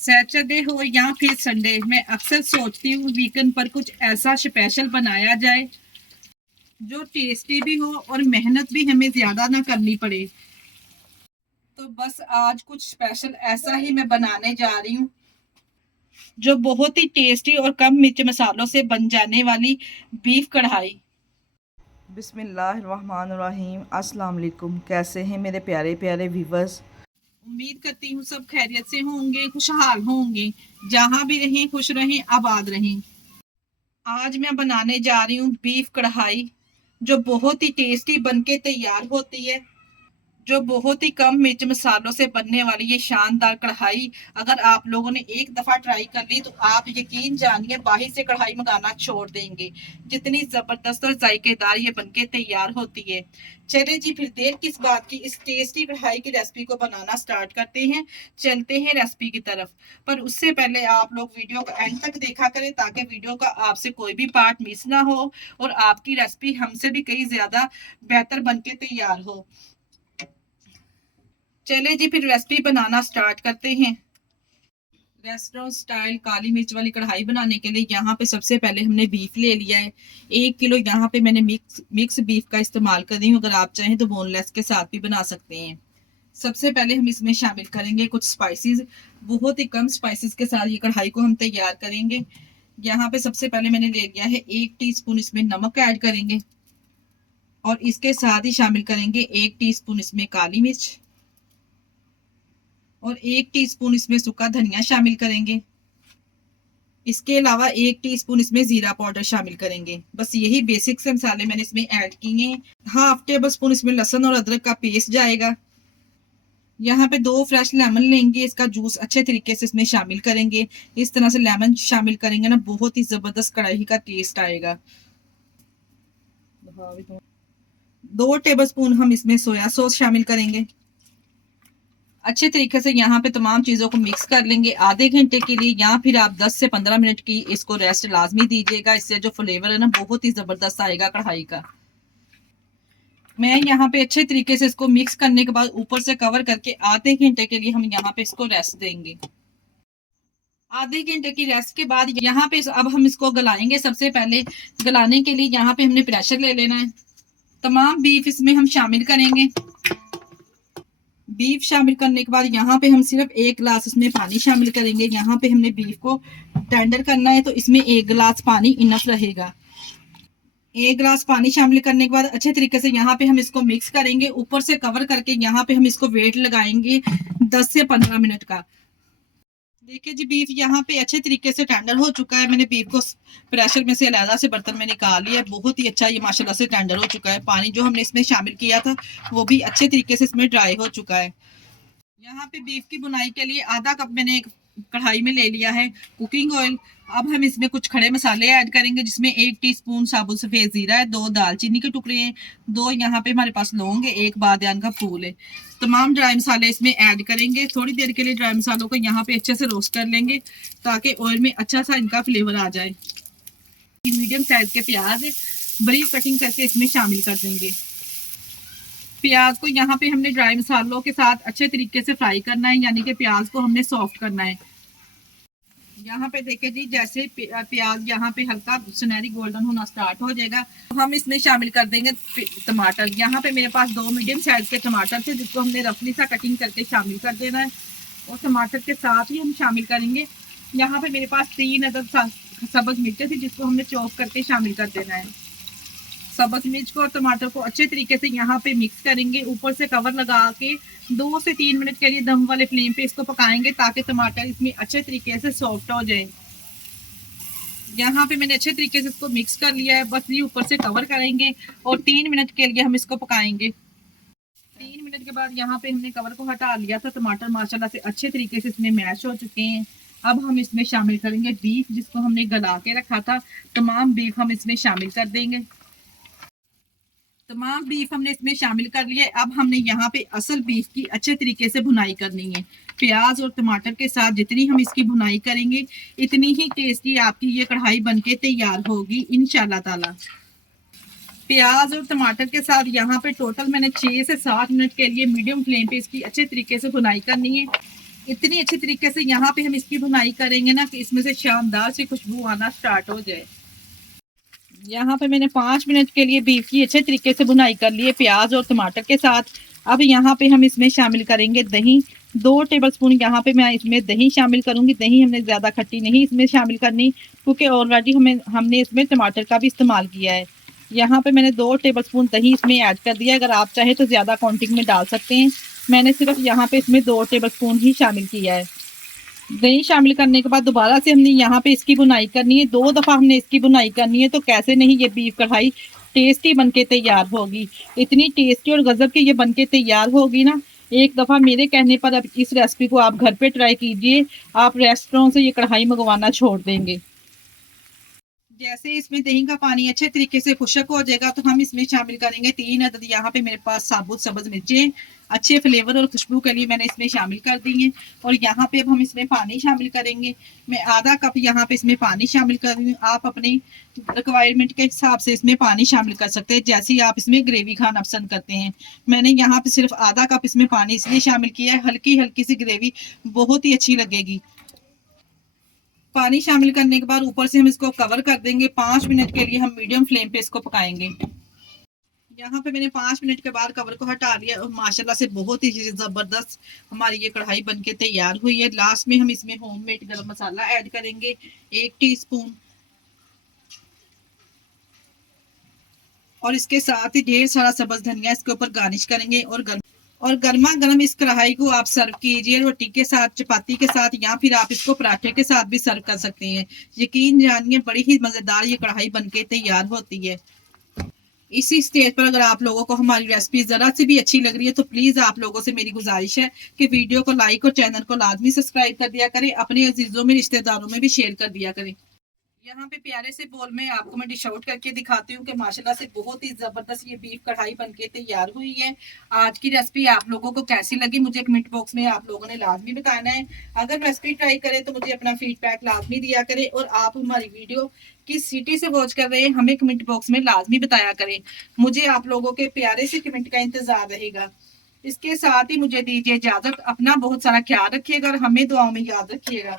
Saturday हो या फिर संडे, मैं अक्सर सोचती हूँ वीकेंड पर कुछ ऐसा स्पेशल बनाया जाए जो टेस्टी भी हो और मेहनत भी हमें ज्यादा ना करनी पड़े। तो बस आज कुछ स्पेशल ऐसा ही मैं बनाने जा रही हूँ जो बहुत ही टेस्टी और कम मिर्च मसालों से बन जाने वाली बीफ कढ़ाई। बिस्मिल्लाहिर्रहमानिर्रहीम। अस्सलाम वालेकुम। कैसे हैं मेरे प्यारे प्यारे व्यूवर्स। उम्मीद करती हूँ सब खैरियत से होंगे, खुशहाल होंगे, जहाँ भी रहें खुश रहें, आबाद रहें। आज मैं बनाने जा रही हूँ बीफ कढ़ाई, जो बहुत ही टेस्टी बनके तैयार होती है, जो बहुत ही कम मिर्च मसालों से बनने वाली ये शानदार कढ़ाई अगर आप लोगों ने एक दफा ट्राई कर ली तो आप यकीन जानिए बाहर से कढ़ाई मंगाना छोड़ देंगे, जितनी जबरदस्त और जायकेदार ये बनके तैयार होती है। चले जी, फिर देर किस बात की, इस टेस्टी कढ़ाई की रेसिपी को बनाना स्टार्ट करते हैं। चलते हैं रेसिपी की तरफ, पर उससे पहले आप लोग वीडियो को एंड तक देखा करें ताकि वीडियो का आपसे कोई भी पार्ट मिस ना हो और आपकी रेसिपी हमसे भी कई ज्यादा बेहतर बनके तैयार हो। चले जी, फिर रेसिपी बनाना स्टार्ट करते हैं। रेस्टोरेंट स्टाइल काली मिर्च वाली कढ़ाई बनाने के लिए यहाँ पे सबसे पहले हमने बीफ ले लिया है। 1 किलो यहाँ पे मैंने मिक्स बीफ का इस्तेमाल कर रही हूँ, अगर आप चाहें तो बोनलेस के साथ भी बना सकते हैं। सबसे पहले हम इसमें शामिल करेंगे कुछ स्पाइसेस। बहुत ही कम स्पाइसेस के साथ ये कढ़ाई को हम तैयार करेंगे। यहाँ पे सबसे पहले मैंने ले लिया है 1 टीस्पून इसमें नमक ऐड करेंगे और इसके साथ ही शामिल करेंगे 1 टीस्पून इसमें काली मिर्च और 1 टीस्पून इसमें सूखा धनिया शामिल करेंगे। इसके अलावा 1 टीस्पून इसमें जीरा पाउडर शामिल करेंगे। बस यही बेसिक से मसाले मैंने इसमें ऐड किए हैं। 1/2 टेबल स्पून इसमें लहसुन और अदरक का पेस्ट जाएगा। यहाँ पे 2 फ्रेश लेमन लेंगे, इसका जूस अच्छे तरीके से इसमें शामिल करेंगे। इस तरह से लेमन शामिल करेंगे ना, बहुत ही जबरदस्त कढ़ाई का टेस्ट आएगा। 2 टेबल स्पून हम इसमें सोया सॉस शामिल करेंगे। अच्छे तरीके से यहाँ पे तमाम चीजों को मिक्स कर लेंगे आधे घंटे के लिए, या फिर आप 10 से 15 मिनट की इसको रेस्ट लाजमी दीजिएगा। इससे जो फ्लेवर है ना बहुत ही जबरदस्त आएगा कढ़ाई का। मैं यहाँ पे अच्छे तरीके से इसको मिक्स करने के बाद ऊपर से कवर करके आधे घंटे के लिए हम यहाँ पे इसको रेस्ट देंगे। आधे घंटे की रेस्ट के बाद यहाँ पे अब हम इसको गलाएंगे। सबसे पहले गलाने के लिए यहाँ पे हमने प्रेशर ले लेना है। तमाम बीफ इसमें हम शामिल करेंगे। बीफ शामिल करने के बाद यहाँ पे हम सिर्फ 1 गिलास इसमें पानी शामिल करेंगे। यहाँ पे हमने बीफ को टेंडर करना है तो इसमें 1 गिलास पानी इनफ रहेगा। 1 गिलास पानी शामिल करने के बाद अच्छे तरीके से यहाँ पे हम इसको मिक्स करेंगे। ऊपर से कवर करके यहाँ पे हम इसको वेट लगाएंगे 10 से 15 मिनट का। देखिए जी, बीफ यहाँ पे अच्छे तरीके से टेंडर हो चुका है। मैंने बीफ को प्रेशर में से अलग से बर्तन में निकाल लिया है। बहुत ही अच्छा ये माशाल्लाह से टेंडर हो चुका है। पानी जो हमने इसमें शामिल किया था वो भी अच्छे तरीके से इसमें ड्राई हो चुका है। यहाँ पे बीफ की बुनाई के लिए आधा कप मैंने एक कढ़ाई में ले लिया है कुकिंग ऑयल। अब हम इसमें कुछ खड़े मसाले ऐड करेंगे, जिसमें 1 टीस्पून साबुत सफेद जीरा है, 2 दालचीनी के टुकड़े हैं, 2 यहाँ पे हमारे पास लौंग है, 1 बादियान का फूल है। तमाम ड्राई मसाले इसमें ऐड करेंगे। थोड़ी देर के लिए ड्राई मसालों को यहाँ पे अच्छे से रोस्ट कर लेंगे ताकि ऑयल में अच्छा सा इनका फ्लेवर आ जाए। मीडियम साइज के प्याज बरीक कटिंग करके इसमें शामिल कर देंगे। प्याज को यहाँ पे हमने ड्राई मसालों के साथ अच्छे तरीके से फ्राई करना है, यानी कि प्याज को हमने सॉफ्ट करना है। यहाँ पे देखे जी, जैसे प्याज यहाँ पे हल्का सुनहरी गोल्डन होना स्टार्ट हो जाएगा तो हम इसमें शामिल कर देंगे टमाटर। यहाँ पे मेरे पास 2 मीडियम साइज के टमाटर थे जिसको हमने रफली सा कटिंग करके शामिल कर देना है और टमाटर के साथ ही हम शामिल करेंगे। यहाँ पे मेरे पास 3 अदद सब्ज मिर्चें थी जिसको हमने चॉप करके शामिल कर देना है। सब्ज मिर्च को और टमाटर को अच्छे तरीके से यहाँ पे मिक्स करेंगे। ऊपर से कवर लगा के 2 से 3 मिनट के लिए दम वाले फ्लेम पे इसको पकाएंगे ताकि टमाटर इसमें अच्छे तरीके से सॉफ्ट हो जाए। यहाँ पे मैंने अच्छे तरीके से इसको मिक्स कर लिया है। बस ये ऊपर से कवर करेंगे और 3 मिनट के लिए हम इसको पकाएंगे। 3 मिनट के बाद यहाँ पे हमने कवर को हटा लिया था। टमाटर माशाल्लाह से अच्छे तरीके से इसमें मैश हो चुके हैं। अब हम इसमें शामिल करेंगे बीफ जिसको हमने गला के रखा था। तमाम बीफ हम इसमें शामिल कर देंगे। तमाम बीफ हमने इसमें शामिल कर लिया है। अब हमने यहाँ पे असल बीफ की अच्छे तरीके से भुनाई करनी है। प्याज और टमाटर के साथ जितनी हम इसकी भुनाई करेंगे इतनी ही टेस्टी आपकी ये कढ़ाई बनके तैयार होगी इंशाल्लाह ताला। प्याज और टमाटर के साथ यहाँ पे टोटल मैंने 6 से 7 मिनट के लिए मीडियम फ्लेम पे इसकी अच्छे तरीके से भुनाई करनी है। इतनी अच्छी तरीके से यहाँ पे हम इसकी भुनाई करेंगे ना कि इसमें से शानदार सी खुशबू आना स्टार्ट हो जाए। यहाँ पे मैंने 5 मिनट के लिए बीफ की अच्छे तरीके से भुनाई कर ली है प्याज और टमाटर के साथ। अब यहाँ पे हम इसमें शामिल करेंगे दही। 2 टेबलस्पून यहाँ पे मैं इसमें दही शामिल करूँगी। दही हमने ज़्यादा खट्टी नहीं इसमें शामिल करनी, क्योंकि ऑलरेडी हमने इसमें टमाटर का भी इस्तेमाल किया है। यहाँ पे मैंने 2 टेबलस्पून दही इसमें ऐड कर दिया। अगर आप चाहे तो ज़्यादा क्वांटिटी में डाल सकते हैं। मैंने सिर्फ यहाँ पे इसमें 2 टेबलस्पून ही शामिल किया है। दही शामिल करने के बाद दोबारा से हमने यहाँ पे इसकी बुनाई करनी है। 2 दफ़ा हमने इसकी बुनाई करनी है, तो कैसे नहीं ये बीफ कढ़ाई टेस्टी बनके तैयार होगी। इतनी टेस्टी और गजब की ये बनके तैयार होगी ना, एक दफ़ा मेरे कहने पर अब इस रेसिपी को आप घर पे ट्राई कीजिए, आप रेस्टोरेंट से ये कढ़ाई मंगवाना छोड़ देंगे। जैसे इसमें दही का पानी अच्छे तरीके से खुशक हो जाएगा तो हम इसमें शामिल करेंगे 3 अदद यहाँ पे मेरे पास साबुत सब्ज मिर्चें। अच्छे फ्लेवर और खुशबू के लिए मैंने इसमें शामिल कर दी हैं। और यहाँ पे अब हम इसमें पानी शामिल करेंगे। मैं आधा कप यहाँ पे इसमें पानी शामिल कर रही हूँ। आप अपनी रिक्वायरमेंट के हिसाब से इसमें पानी शामिल कर सकते हैं, जैसे आप इसमें ग्रेवी खाना पसंद करते हैं। मैंने यहाँ पे सिर्फ आधा कप इसमें पानी इसलिए शामिल किया है, हल्की हल्की सी ग्रेवी बहुत ही अच्छी लगेगी। पानी शामिल करने के बाद ऊपर से हम इसको कवर कर देंगे। 5 मिनट के लिए हम मीडियम फ्लेम पे इसको पकाएंगे। यहाँ पे मैंने 5 मिनट के बाद कवर को हटा लिया और माशाल्लाह से बहुत ही ज़बरदस्त हमारी ये कढ़ाई बनके तैयार हुई है। लास्ट में हम इसमें होममेड गरम मसाला ऐड करेंगे 1 टीस्पून, और इसके साथ ही ढेर सारा सब्ज धनिया इसके ऊपर गार्निश करेंगे। और गर्मा गर्म इस कढ़ाई को आप सर्व कीजिए रोटी के साथ, चपाती के साथ, या फिर आप इसको पराठे के साथ भी सर्व कर सकते हैं। यकीन जानिए बड़ी ही मज़ेदार ये कढ़ाई बनके तैयार होती है। इसी स्टेज पर अगर आप लोगों को हमारी रेसिपी ज़रा सी भी अच्छी लग रही है तो प्लीज़ आप लोगों से मेरी गुजारिश है कि वीडियो को लाइक और चैनल को लाजमी सब्सक्राइब कर दिया करें। अपने अजीज़ों में रिश्तेदारों में भी शेयर कर दिया करें। यहाँ पे प्यारे से बोल में आपको मैं डिश आउट करके दिखाती हूँ कि माशाल्लाह से बहुत ही ज़बरदस्त ये बीफ कढ़ाई बनके तैयार हुई है। आज की रेसिपी आप लोगों को कैसी लगी मुझे कमेंट बॉक्स में आप लोगों ने लाजमी बताना है। अगर रेसिपी ट्राई करें तो मुझे अपना फीडबैक लाजमी दिया करें, और आप हमारी वीडियो किस सिटी से वॉच कर रहे हैं हमें कमेंट बॉक्स में लाजमी बताया करें। मुझे आप लोगों के प्यारे से कमेंट का इंतजार रहेगा। इसके साथ ही मुझे दीजिए इजाज़त। अपना बहुत सारा ख्याल रखिएगा और हमें दुआओं में याद रखिएगा।